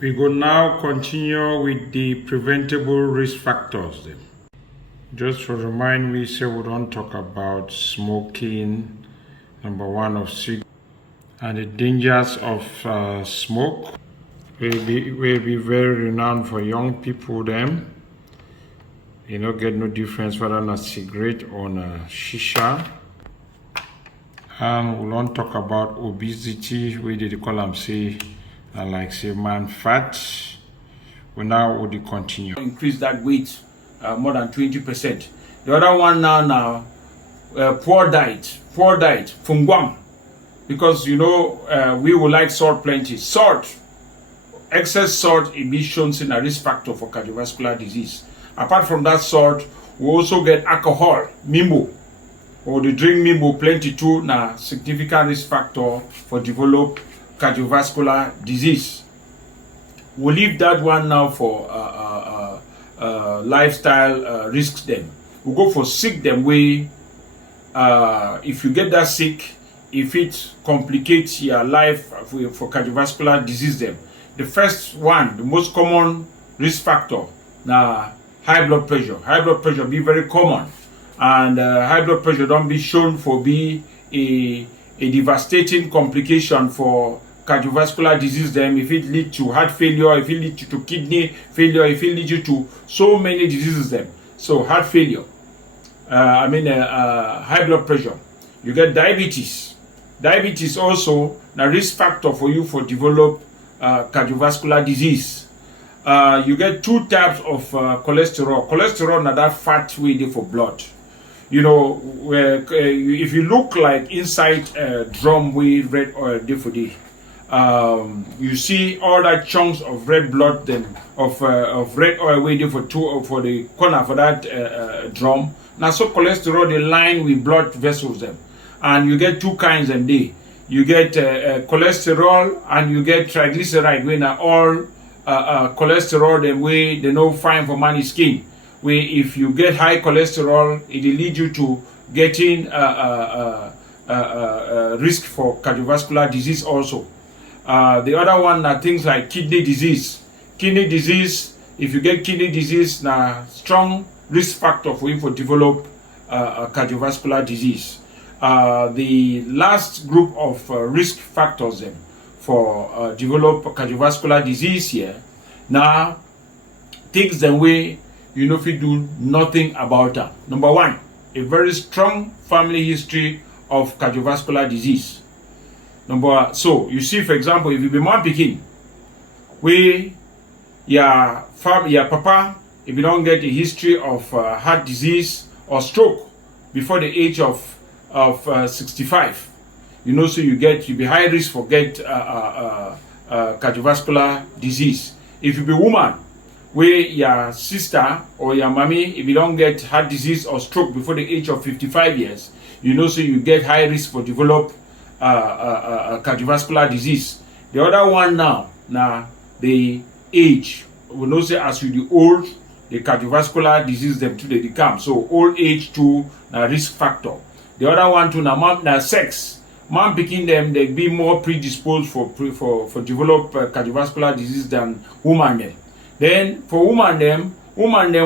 We will now continue with the preventable risk factors. Then. Just to remind me, say we don't talk about smoking, number one of cigarettes, and the dangers of smoke. Will be very renowned for young people. Them, get no difference whether on a cigarette or on a shisha. And we don't talk about obesity. We did call them say. Like say man fat, we now would continue. Increase that weight more than 20%. The other one now poor diet, fungwam, because we would like salt plenty. Salt, excess salt emissions in a risk factor for cardiovascular disease. Apart from that salt, we also get alcohol, mimbo, or the drink mimbo plenty too, na significant risk factor for develop cardiovascular disease. We'll leave that one now for lifestyle risks. Then we'll go for sick them way. If you get that sick, if it complicates your life for cardiovascular disease, then the first one, the most common risk factor, now high blood pressure. High blood pressure be very common, and high blood pressure don't be shown for be a devastating complication for cardiovascular disease. Then if it lead to heart failure, if it lead to kidney failure, if it lead you to so many diseases, then so heart failure, high blood pressure, you get diabetes. Diabetes also a risk factor for you for develop cardiovascular disease. You get two types of cholesterol. Cholesterol na that fat way there for blood. Where if you look like inside a drum with red oil there for day, you see all that chunks of red blood then of red oil waiting for the corner for that drum. Now so cholesterol they line with blood vessels them, and you get two kinds of day. You get cholesterol and you get triglyceride. When all cholesterol them way they no fine for man's skin. Where if you get high cholesterol, it will lead you to getting risk for cardiovascular disease also. The other one are things like kidney disease. Kidney disease, if you get kidney disease, na strong risk factor for you for develop cardiovascular disease. The last group of risk factors then for develop cardiovascular disease here, now takes them way if you do nothing about that. Number one, a very strong family history of cardiovascular disease. So you see, for example, if you be man picking, where your papa, if you don't get a history of heart disease or stroke before the age of 65, so you be high risk for get cardiovascular disease. If you be woman, where your sister or your mommy, if you don't get heart disease or stroke before the age of 55 years, so you get high risk for develop cardiovascular disease. The other one now the age. We know say as you the old, the cardiovascular disease them too they become. So old age too risk factor. The other one too now sex. Man picking them they be more predisposed for develop cardiovascular disease than woman them. Then for woman them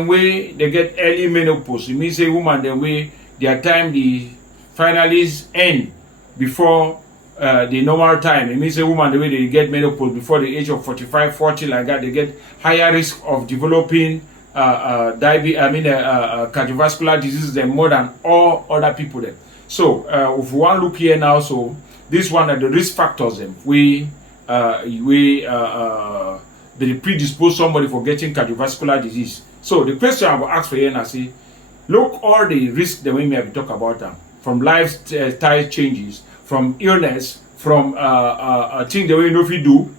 way they get early menopause. It means say woman them way their time the finally end before the normal time. It means a woman the way they get menopause before the age of 45, 40 like that, they get higher risk of developing cardiovascular disease than more than all other people then. So if we want to look here now, so this one are the risk factors then they predispose somebody for getting cardiovascular disease. So the question I will ask for here now say, look all the risks that we may have talked about them. From lifestyle changes, from illness, from things that we know if you do,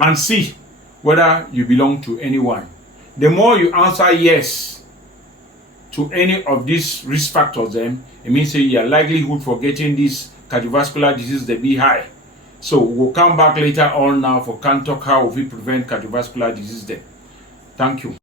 and see whether you belong to anyone. The more you answer yes to any of these risk factors, then it means that your likelihood for getting this cardiovascular disease they be high. So we'll come back later on now for can talk how we prevent cardiovascular disease then. Thank you.